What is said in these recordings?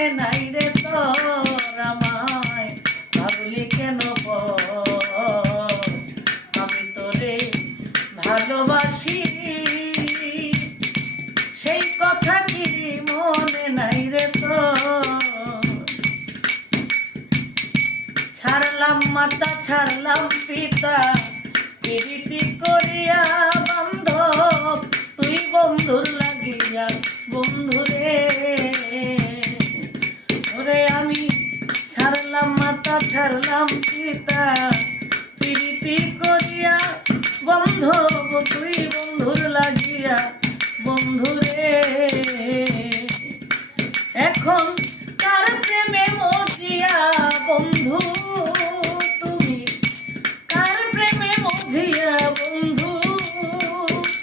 মনে নাই রে তোর আমায় ভাবলি কেন আমি তোরে ভালোবাসি সেই কথা কি মনে নাই রে তোর ছাড়লাম মাতা ছাড়লাম পিতা প্রীতি করিয়া বান্ধব তুই বন্ধুর লাগিয়া বন্ধুরে ওরে আমি ছাড়লাম মাতা ছাড়লাম পিতা প্রীতি করিয়া বান্ধব তুই বন্ধুর লাগিয়া বন্ধুরে এখন কার প্রেমে মজিয়া বন্ধু তুমি কার প্রেমে মজিয়া বন্ধু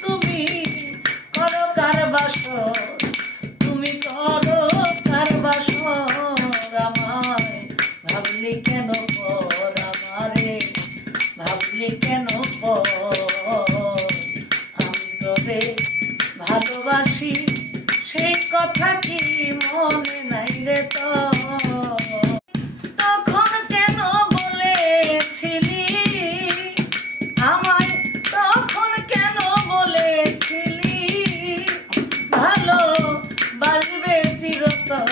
তুমি করো কার বাসর তুমি করো কার বাসর আমায় ভাবলি কেন পর আমারে ভাবলি কেন পর আমি তোরে ভালোবাসি সেই কথা কি মনে নাই রে তোর তখন কেন বলেছিলি আমায় তখন কেন বলেছিলি ভালোবাসবে চিরতর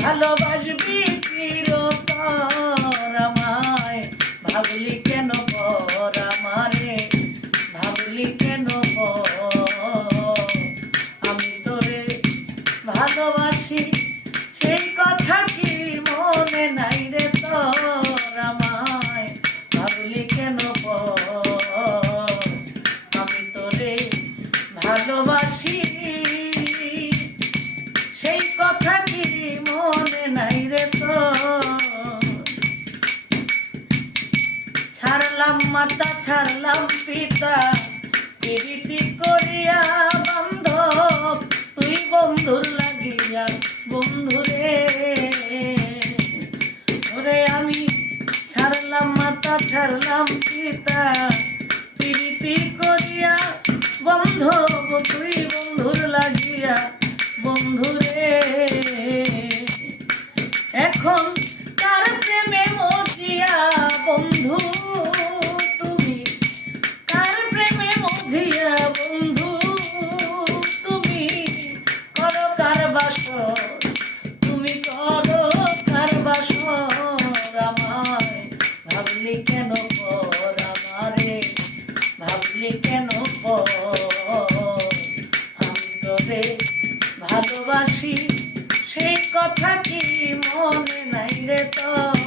ভালোবাসবি চিরতর আমায় ভাবলি কেন পর আমারে ভাবলি কেন পর আমি তোরে ভালোবাসি সেই কথা কি মনে নাই রে তোর আমায় ভাবলি কেন পর আমি তোরে ভালোবাসি সেই কথা কি মনে নাই রে তোর ছাড়লাম মাতা ছাড়লাম পিতা প্রীতি করিয়া বান্ধব তুই বন্ধুর লাগিয়া বন্ধুরে ওরে আমি ছাড়লাম মাতা ছাড়লাম পিতা প্রীতি করিয়া বান্ধব তুই বন্ধুর লাগিয়া বন্ধুরে এখন কার প্রেমে মজিয়া বন্ধু তুমি কার প্রেমে মজিয়া বন্ধু তুমি করো কার বাসর তুমি করো কার বাসর আমায় ভাবলি কেন পর আমারে ভাবলি কেন পর আমি তোরে ভালোবাসি সেই কথা কি মনে নাই রে তোর